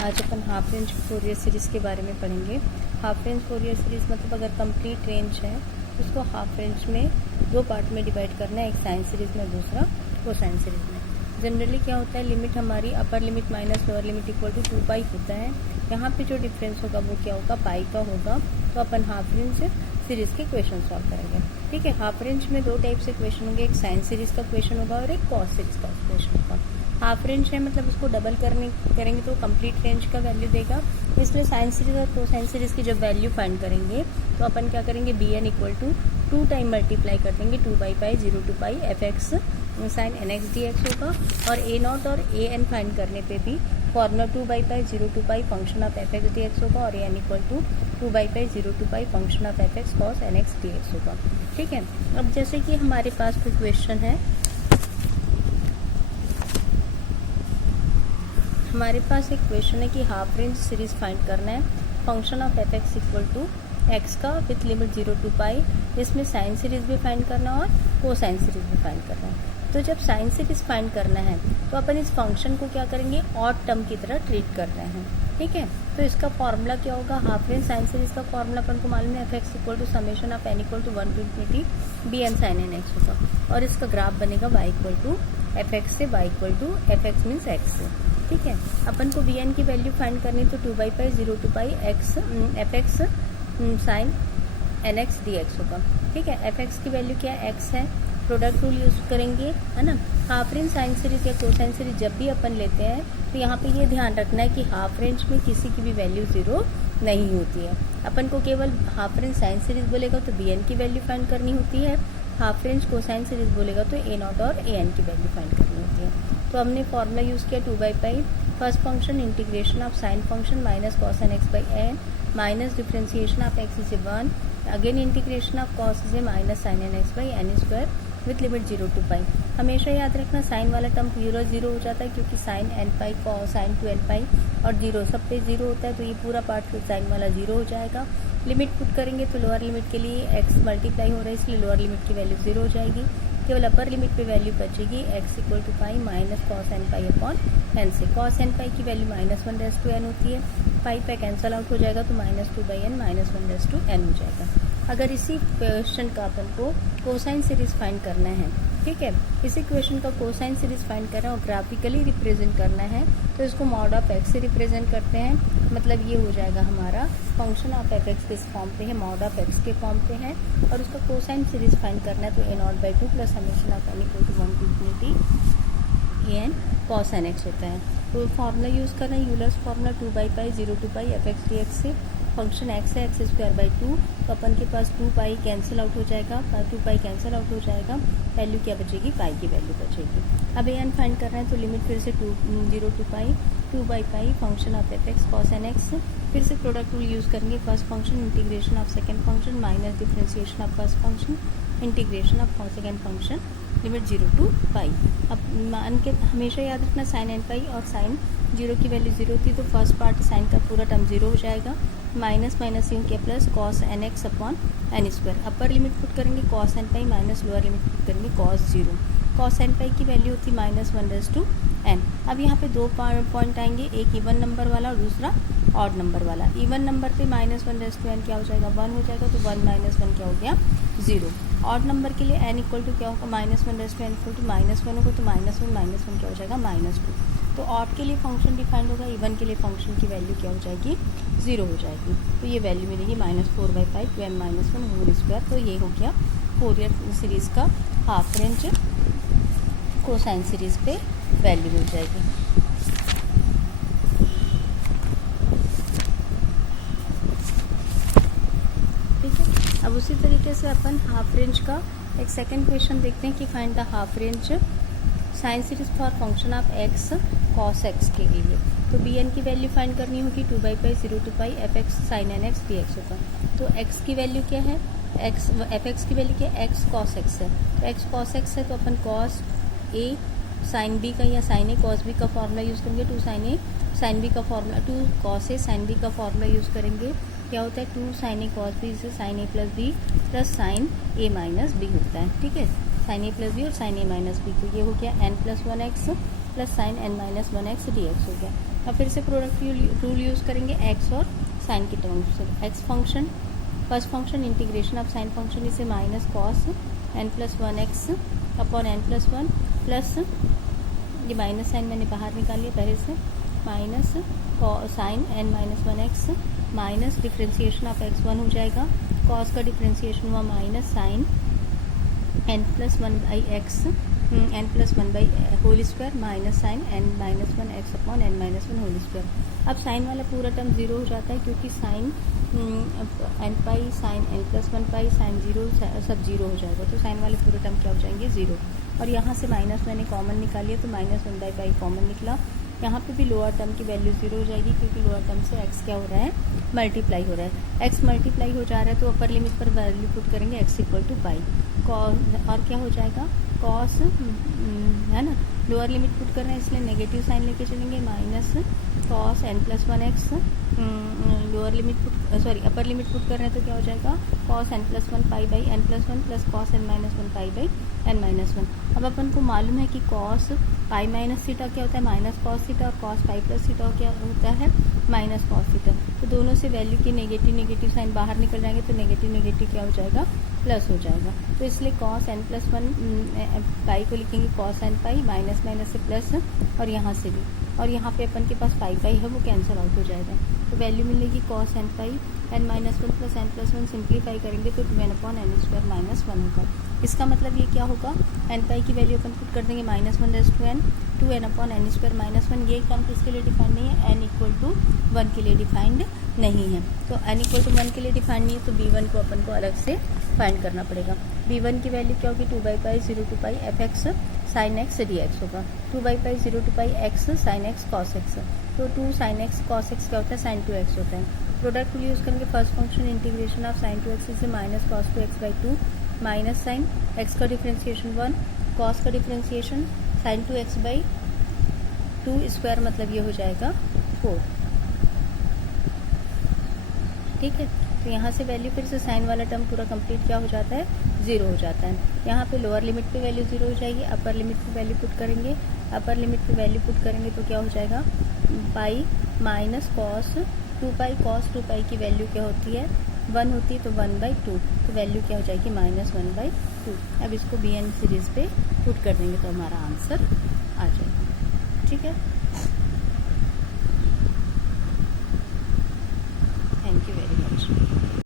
आज अपन half range Fourier series के बारे में पढ़ेंगे। हाफ रेंज फोरियर सीरीज़ मतलब अगर कंप्लीट रेंज है उसको हाफ रेंज में दो पार्ट में डिवाइड करना है, एक साइन सीरीज़ में, दूसरा कोसाइन सीरीज़ में। जनरली क्या होता है, लिमिट हमारी upper limit minus lower limit equal to 2 pi होता है। यहाँ पे जो डिफरेंस होगा वो क्या होगा, पाई का होगा। तो अपन हाफ रेंज सीरीज़ के क्वेश्चन सॉल्व करेंगे। ठीक है, हाफ रेंज में दो टाइप से क्वेश्चन होंगे, एक साइन सीरीज़ का क्वेश्चन होगा और एक कॉस सीरीज़ का क्वेश्चन होगा। हाफ रेंज है मतलब उसको डबल करेंगे तो कंप्लीट रेंज का वैल्यू देगा। इसलिए साइन सीरीज और कोसाइन सीरीज की जब वैल्यू फाइंड करेंगे तो अपन क्या करेंगे, B N equal to 2 time multiply कर देंगे 2 by pi 0 to pi F X sine N X D X होगा। और ए नॉट और ए एन फाइंड करने पे भी formula 2 by pi 0 to pi function of F X D X होगा और A N equal to 2 by pi 0 to pi function of F X cos N X D X होगा। ठीक है, अब जैसे कि हमारे पास कोई क्वेश्चन है, हमारे पास एक क्वेश्चन है कि हाफ रेंज सीरीज फाइंड करना है, function of F X equal to X का विथ लिमिट 0 टू पाई। इसमें साइन सीरीज भी फाइंड करना और कोसाइन सीरीज भी फाइंड करना है। तो जब साइन सीरीज फाइंड करना है तो अपन इस फंक्शन को क्या करेंगे, ऑड टर्म की तरह ट्रीट कर रहे हैं। ठीक है, तो इसका फॉर्मूला क्या होगा, हाफ रेंज साइन सीरीज का फॉर्मूला अपन को मालूम है, F X equal to summation of N equal to 1 to infinity B N sine N X होगा। और इसका ग्राफ बनेगा Y equal to F X से Y equal to F X means X से। ठीक है, अपन को वी एन की वैल्यू फाइंड करनी तो 2 by pi 0 to pi X F X sine N X D X होगा। ठीक है, एफ एक्स की वैल्यू क्या एक्स है, प्रोडक्ट रूल यूज करेंगे, है ना। हाफ रेंज साइन सीरीज या कोसाइन सीरीज जब भी अपन लेते हैं तो यहाँ पे ये ध्यान रखना है कि हाफ रेंज में किसी की भी वैल्यू 0 नहीं होती है। अपन को केवल हाफ रेंज साइन सीरीज बोलेगा तो बी एन की वैल्यू फाइंड करनी होती है, हाफ रेंज कोसाइन सीरीज बोलेगा तो ए नॉट और ए एन की वैल्यू फाइंड करनी होती है। तो हमने फॉर्मूला यूज़ किया 2 by pi first function integration of sine function minus cos N X by N minus differentiation of X is 1 again integration of cos is A minus sine N X by N square with limit 0 to pi. हमेशा याद रखना sign वाला term 0 हो जाता है क्योंकि sine N pi sine two N pi और 0 सब पे 0 होता है, तो ये पूरा पार्ट साइन वाला 0 हो जाएगा। लिमिट पुट करेंगे तो लोअर लिमिट के लिए एक्स मल्टीप्लाई हो रहा है इसलिए लोअर लिमिट की वैल्यू 0 हो जाएगी। केवल अपर लिमिट पे वैल्यू बचेगी X equal to pi minus cos N pi upon N से। कॉस एन पाई की वैल्यू -1 टू एन होती है, पाई पे कैंसल आउट हो जाएगा तो -2 बाई एन -1 टू एन हो जाएगा। अगर इसी क्वेश्चन का अपन को कोसाइन सीरीज फाइंड करना है, ठीक है, इसी क्वेश्चन का कोसाइन सीरीज फाइंड करना है और ग्राफिकली रिप्रेजेंट करना है तो इसको मॉड ऑफ एक्स से रिप्रेजेंट करते हैं। मतलब ये हो जाएगा हमारा फंक्शन ऑफ एफ एक्स किस फॉर्म पे है, मॉड ऑफ एक्स के फॉर्म पे है और उसका कोसाइन सीरीज फाइंड करना है तो A naught by 2 plus summation of N equal to 1 to infinity A N cos N X होता है। तो फॉर्मूला यूज़ करना है Euler's formula 2 by pi 0 to pi F X D X से। Function X है एक्स स्क्वायर बाई 2 तो अपन के पास 2 pi cancel out हो जाएगा, 2 पाई कैंसिल आउट हो जाएगा, वैल्यू क्या बचेगी, पाई की वैल्यू बचेगी। अब ए एन फाइंड करना है तो लिमिट फिर से 0 to pi 2 by pi function of F X cos N X, फिर से प्रोडक्ट रूल यूज़ करेंगे, first function integration of second function minus differentiation of first function integration of second function limit 0 to pi. अब मान के हमेशा याद रखना sign N pi और साइन 0 की वैल्यू 0 थी तो फर्स्ट पार्ट साइन का पूरा टर्म 0 हो जाएगा, माइनस माइनस यूँ के plus cos N X upon N square. Upper limit put करेंगे cos N pi minus lower limit put करेंगे कॉस 0। कॉस एन पाई की वैल्यू होती -1 टू एन। अब यहाँ पे दो पॉइंट आएंगे, एक इवन नंबर वाला और दूसरा ऑड नंबर वाला। इवन नंबर पे -1 टू एन क्या हो जाएगा, 1 हो जाएगा, तो 1 माइनस 1 क्या हो गया, 0। ऑड नंबर के लिए एन इक्वल टू क्या होगा, -1 टू एन इक्वल टू -1 होगा तो -1 क्या हो जाएगा, -2। तो ऑड के लिए फंक्शन डिफाइंड होगा, इवन के लिए फंक्शन की वैल्यू क्या हो जाएगी, 0 हो जाएगी। तो ये वैल्यू मिलेगी -4 by pi 2m-1 whole square. तो ये हो गया फोरियर सीरीज़ का हाफ रेंज कोसाइन सीरीज़ पे वैल्यू मिल जाएगी। ठीक है, अब उसी तरीके से अपन हाफ रेंज का एक सेकेंड क्वेश्चन देखते हैं कि find the half range sine series for function of X cos X के लिए। तो बी एन की वैल्यू फाइंड करनी होगी 2 by pi 0 to pi F X sine N X D X होगा। तो एक्स की वैल्यू क्या है, एक्स एफ एक्स की वैल्यू क्या है, एक्स कॉस एक्स है। तो एक्स कॉस एक्स है तो अपन कॉस ए साइन बी का या साइन ए कॉस बी का फॉर्मूला यूज़ करेंगे, 2 साइन ए साइन बी का formula 2 cos A sine B का फॉर्मूला यूज़ करेंगे। क्या होता है, 2 साइन ए कॉस बी से साइन ए प्लस बी प्लस साइन ए माइनस बी होता है। ठीक है, साइन ए प्लस बी और साइन ए माइनस बी, तो ये हो गया n+1x plus sine n minus 1x dx हो गया। अब फिर से प्रोडक्ट रूल यूज़ करेंगे x और साइन की टर्म्स से। x function, first function integration of sine function इसे minus cos n plus 1x upon n plus 1 plus ये माइनस साइन मैंने बाहर निकाल लिया पहले से, minus sine n minus 1x minus differentiation of x1 हो जाएगा, कॉस का डिफ्रेंसिएशन हुआ minus sine n plus 1/x n plus 1 whole square minus sine n minus 1x upon n minus 1 whole square. अब साइन वाला पूरा term zero हो जाता है क्योंकि sine n pi sine n plus 1 pi sine zero सब zero हो जाएगा, तो साइन वाले पूरे टर्म क्या हो जाएंगे जीरो। और यहाँ से माइनस मैंने कॉमन निकाली है तो माइनस 1/पाई कॉमन निकला। यहाँ पे भी लोअर टर्म की वैल्यू जीरो हो जाएगी क्योंकि लोअर टर्म से x क्या हो रहा है, मल्टीप्लाई हो रहा है। x मल्टीप्लाई हो जा रहा है तो अपर लिमिट पर वैल्यू पुट करेंगे x इक्वल टू पाई, और क्या हो जाएगा कॉस है ना, लोअर लिमिट पुट कर रहे हैं इसलिए नेगेटिव साइन लेके चलेंगे, minus cos n plus 1x, lower limit put sorry अपर लिमिट पुट कर रहे हैं तो क्या हो जाएगा cos n plus 1 pi by n plus 1 plus cos n minus 1 pi by n minus 1। अब अपन को मालूम है कि कॉस पाई माइनस थीटा क्या होता है माइनस कॉस थीटा, और कॉस पाई प्लस थीटा क्या होता है माइनस कॉस थीटा। तो दोनों से वैल्यू की नेगेटिव साइन बाहर निकल जाएंगे तो नेगेटिव क्या हो जाएगा प्लस हो जाएगा। तो इसलिए कॉस n प्लस 1 पाई को लिखेंगे कॉस n पाई, माइनस माइनस से प्लस, और यहाँ से भी, और यहाँ पे अपन के पास पाई है वो कैंसिल आउट हो जाएगा, तो वैल्यू मिलेगी कॉस n पाई n minus 1 plus n plus 1 simplify करेंगे तो 2n upon n square minus 1 होगा। इसका मतलब ये क्या होगा, n पाई की वैल्यू अपन पुट कर देंगे minus 1 raise to n, 2n upon n square minus 1। ये टर्म किसके लिए डिफाइंड नहीं है, n इक्वल टू 1 के लिए डिफाइंड नहीं है। तो n इक्वल टू 1 के लिए डिफाइंड नहीं है तो b1 को अपन को अलग से फाइंड करना पड़ेगा। b1 की वैल्यू क्या होगी 2/पाई 0 to pi fx sin x dx होगा, 2/पाई 0 to pi x sin x cos x, तो 2 sin x cos x क्या होता है sin 2x होता है। प्रोडक्ट को यूज़ करेंगे, first function integration of sin 2x से minus cos 2x/2 minus sine x का डिफ्रेंसिएशन 1, cos का डिफ्रेंसिएशन sin 2x/2 स्क्वायर मतलब ये हो जाएगा 4, ठीक है। तो यहाँ से वैल्यू फिर से साइन वाला टर्म पूरा कंप्लीट क्या हो जाता है जीरो हो जाता है। यहाँ पे लोअर लिमिट पे वैल्यू जीरो हो जाएगी, अपर लिमिट पे वैल्यू पुट करेंगे, अपर लिमिट पे वैल्यू पुट करेंगे तो क्या हो जाएगा पाई माइनस कॉस 2 पाई, कॉस 2 पाई की वैल्यू क्या होती है 1 होती है तो 1/2, तो वैल्यू क्या हो जाएगी माइनस 1/2। अब इसको bn सीरीज पे पुट कर देंगे तो हमारा आंसर आ जाएगा, ठीक है।